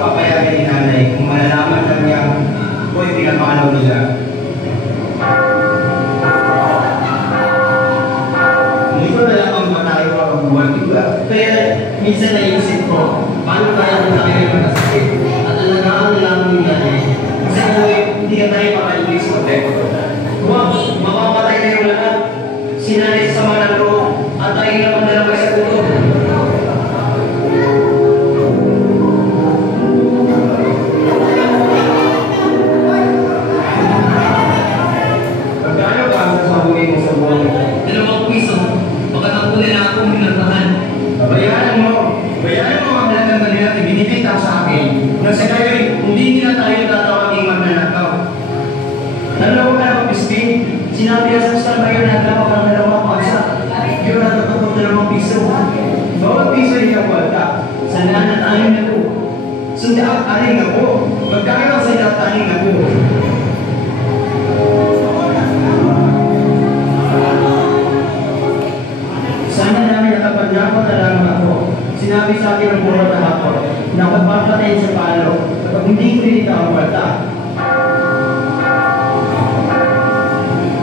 papayagan ni nanay kung malalaman na niya ako'y pinapalaw nila. Hindi ko na lamang ba tayo makabuhan, diba? Kaya minsan naisip ko, paano kaya kung tayo yung masakit? At alagaan na lang yung nanay. Kasi hindi ka tayo makaligis sa teko. Mamamatay na yung lahat. Sinanay sa sama ng loob at tayo naman na lang kayo sa gulo. Pagkano ba ang sasabunin mo sa buwan? 2 piso. Pagkatapulin na akong minartahan. Bayaran mo ang halagang na nila ibinibitaw sa akin. Nang sa gayon, hindi nila tayo tatawaging magnanakaw. Nalawa ka na mag-pisting? Sinabi sa gusto ba yun na dapat ang dalawang pagsa? Yun na tatapos 2 piso. Bawat piso ay nakwalta. Sandaan at aning na po. Sundaan at aning na po. Magkakaroon sa sandaan at aning na po. Sana namin nakapagdapat na lang ako. Sinabi sa akin ng buwan na ako na kapapatayin sa palo kapag hindi ko rin ito ang kwalta.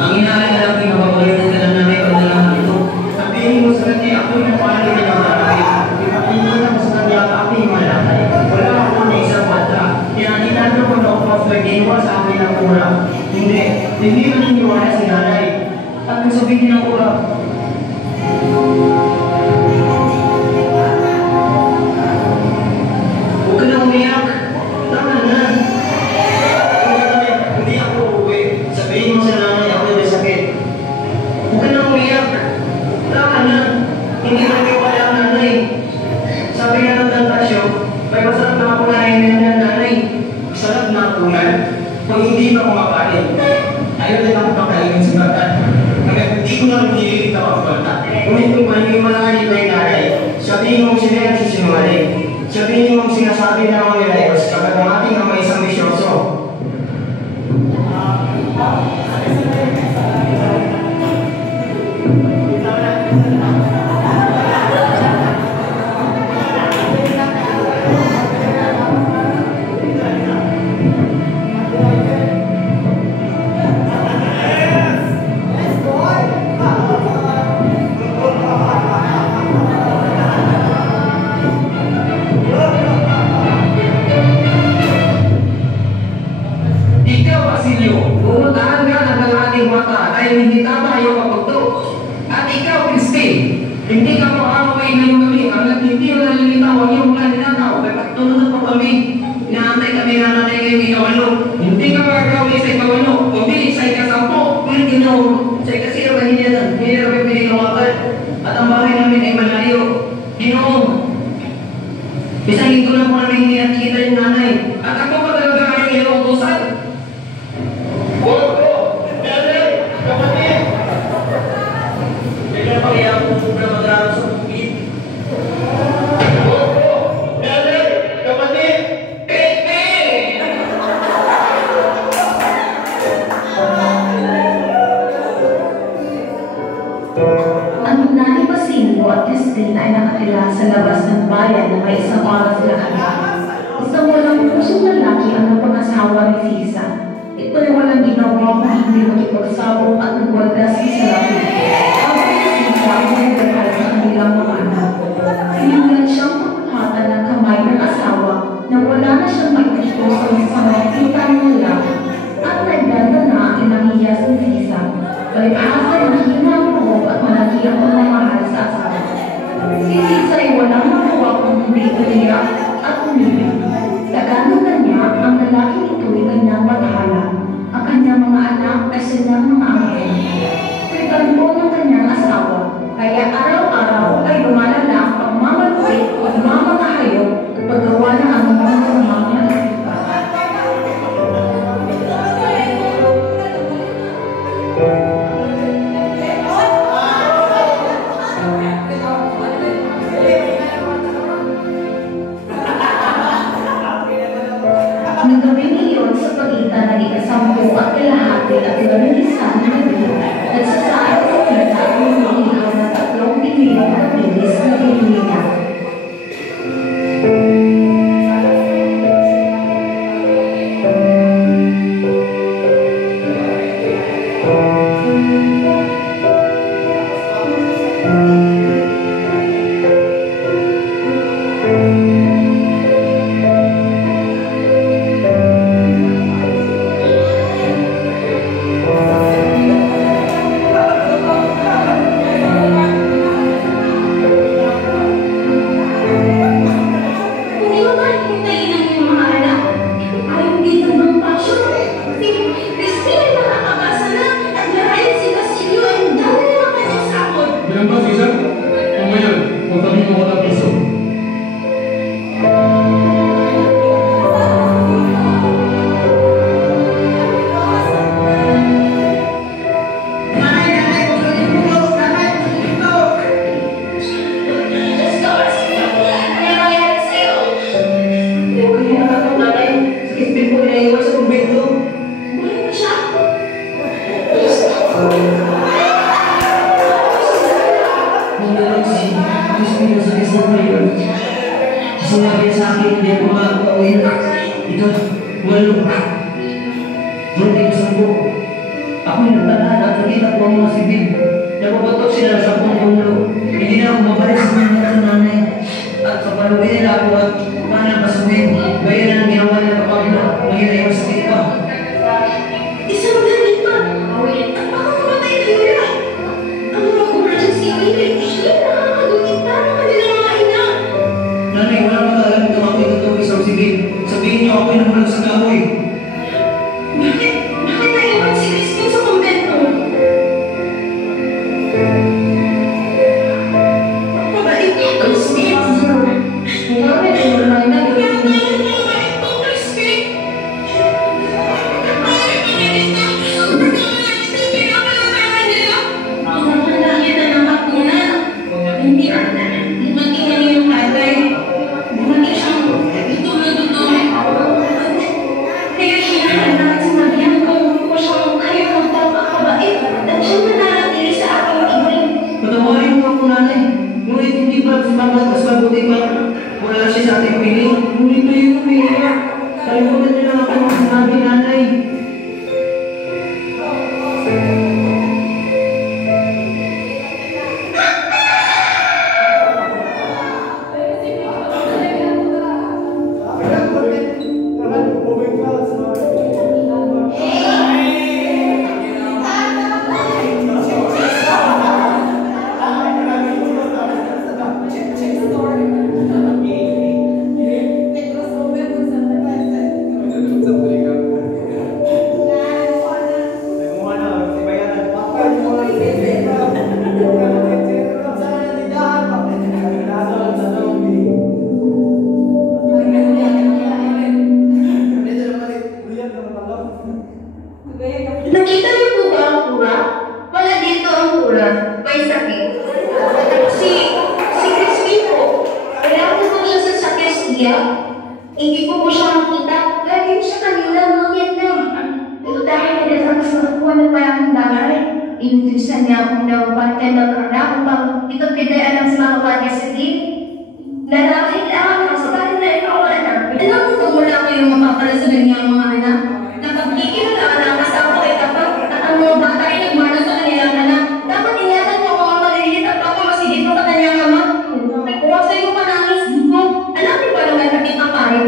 Ang inaalala na lang yung mapapalitan ka lang namin pag nalaman ito. Sabihin mo sa kanya, ako yung paano niya ng malaki. Ipapilitan ako sa kanya, ako yung malaki. Wala ako na isang kwalta. Tinanitan ko na ako pag ginawa sa akin ang kurang. Hindi maniniwala si nanay. At kung sabihin ng kurang, huwag ka na umiyak. Tama na. Hindi ako uuwi. Sabihin mo sa nanay ako yung sakit. Huwag ka na umiyak. Tama na. Hindi na wala ang nanay. Sabi nga ng Tantasyo, may masarap na ako nahin ng nanay. Masarap na akunan. Kung hindi pa kumakain. Ayaw din ako kakainin sa bagat. Hanggang hindi ko na nililita ang bata. Ngunit kung maniwala na yung nanay, sabihin mong sila ang sisinungaling. Sabihin mong sinasabi na mga nilayos kapag ang ating ama isang bisyoso. Ikaw, Basilio, pumuntahan ka ng ating mata dahil hindi tama yung kapagto. At ikaw, Christine, hindi ka makakaway na yung kami hanggang hindi mo nalilitaw ang iyong kaninakaw. May pagtulunod pa kami, inaantay kami na nanay ngayong ikawalo. Hindi ka makakaway sa ikawalo, kundi sa ikasampo, kung ginaw sa ikasiro ka hindi rin piniluwakan. At ang bahay namin ay malayo. Ginoong, isang linggo lang po namin hinihakita yung nanay. At ako pa talaga ang iyong utusan. Ang nanay Basilio at Christine ay nakatira sa labas ng bayan na may isang oras lakad. Isang walang pusong lalaki ang napag-asawa ni Sisa. Ito ay walang ginawa kung hindi makipagsabong at nagwaldas sa salapi. Habang si Sisa ay nagdakal sa kanilang mga anak. Sinigyan siyang pagkakatan ng kamay ng asawa na wala na siyang maikusto sa mga kita nila at nagdanda na ang inangiyas ni Sisa. Palibhasa ay mahina ang loob at malaki ang pamamahal sa asawa. Si Sisa ay walang magawa kung hindi umiyak at umibig. Tagalan na niya ang lalaking ito ay kanyang madhala. Ang kanyang mga anak ay silang mga anghel. Kritanto ng kanyang asawa, kaya araw-araw ay lumalala ang pagmamalupit, pagmamahayop at paggawa ng anumang masamang nakikita. Nandun si Crispin sa isang ngayon. Sinabi sa akin, hindi ako makakauwi na. Ito, 8. 10 ako yung nagtala at nakita ko ang mga sibil. Napapatok sila sa punggulo. Hindi na ako mabalik sa mga ng nanay. At kapaluwi nila ako at paano pasumin. Gaya na ang ginawa nila kapag na ngayon ay masakit pa. Isang galit pa. At baka mamatay kayo na. Ang mga kumula si Emily, siya nakakagugit na ng kanilang mga ina. Nanay, walang mag-aalam kung ako'y totoo isang sibil. Sabihin niyo ako'y namulag sa kahoy. Bakit naiwan si Crispin sa kumbento? Pabalik niya, Crispin. Bakit ay wala na Kaya tayo pabalik po, Crispin. Pinapalakita ng kapuna. Hindi dumating na yung tatay. Dumating siyang ito na totoo. Kaya hinahanap sinabihan ko siyang kayo magpapakabait at siya nananatili sa aking ibig. Patawarin mo ako, nanay. Ngunit hindi pa sumagat mas mabuti pa. Wala siya sa ating piling. Ngunit kayo umiiyak. Kalimutan niyo lang ako ang sinabi, nanay. Nakita niyo po ba ang kura? Wala dito ang kura. May sakit. Si Crispin po. Kailangan ko siya sa sakesya. Hindi ko po siya makita. Lagi siya kanila mga Vietnam. Ito dahil nila sa nakakuha ng maraming bagay. Inutusan niya akong nawabante ng anak upang ito pinayaan ng sa mga bagay sa din. Lalaki lang ako sa dahil na ikaw anak. Alam mo kung wala ko yung mapapalasalan niya ang mga anak? Napagigil na anak kasama ay kapag at ang mga bata ay nagmana sa kanilang anak. Dapat ingatan mo ang mga maliliit at papamasihit mo sa kanyang ama. Huwag sa iyong panangis mo. Alam niyo ba naman nakita tayo?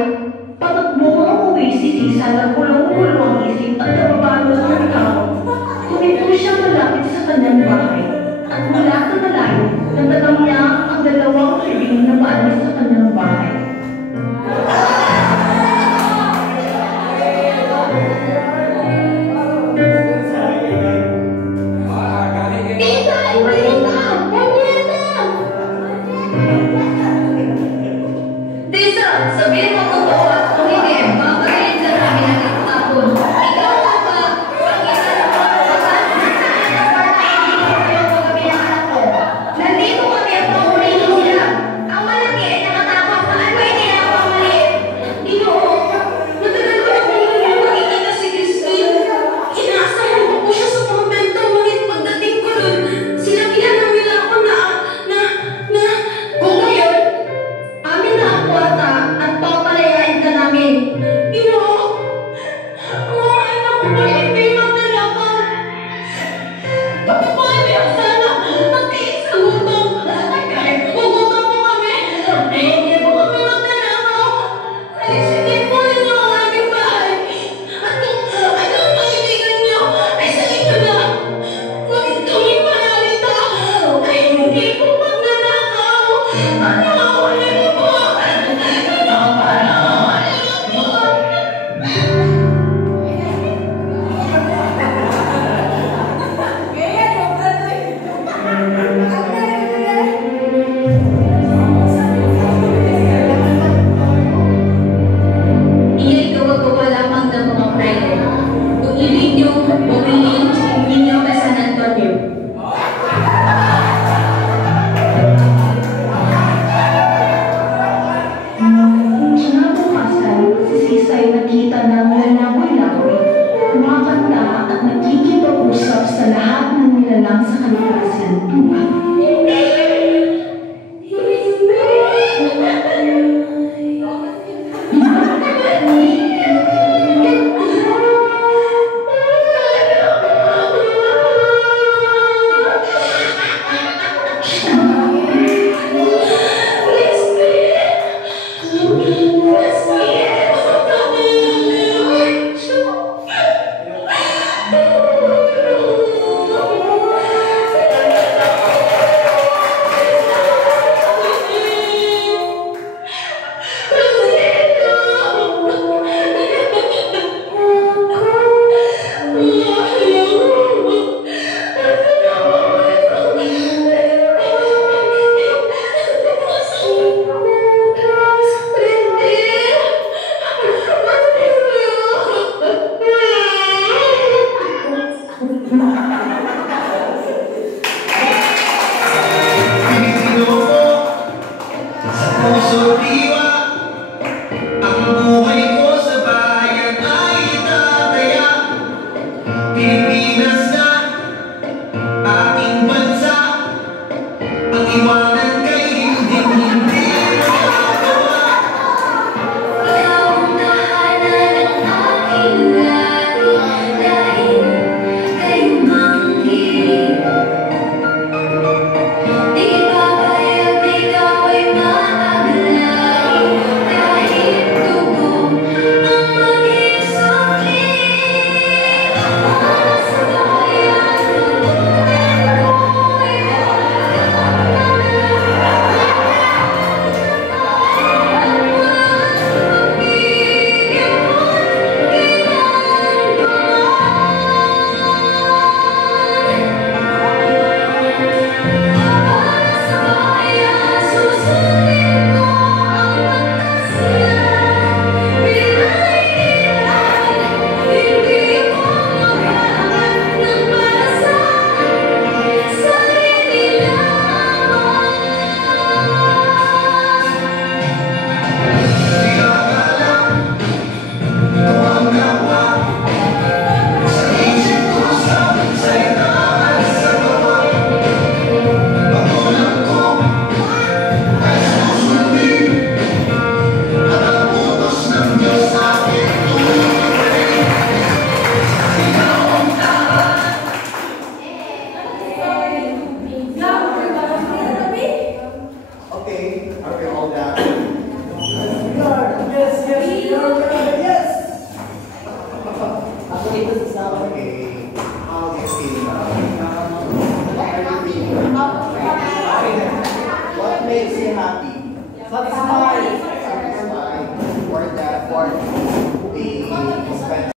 Patakbo ko ang uwi si Tisa na kulong-kulong ang isip at nababalo sa ikaw. Kumito siya malapit sa kanyang bahay. At mula sa malayo, nagtatang niya ang dalawang siling na paalis sa kanyang bahay. lumabas sa kalikasan tuwa. What makes you happy? Satisfied. Satisfied. For the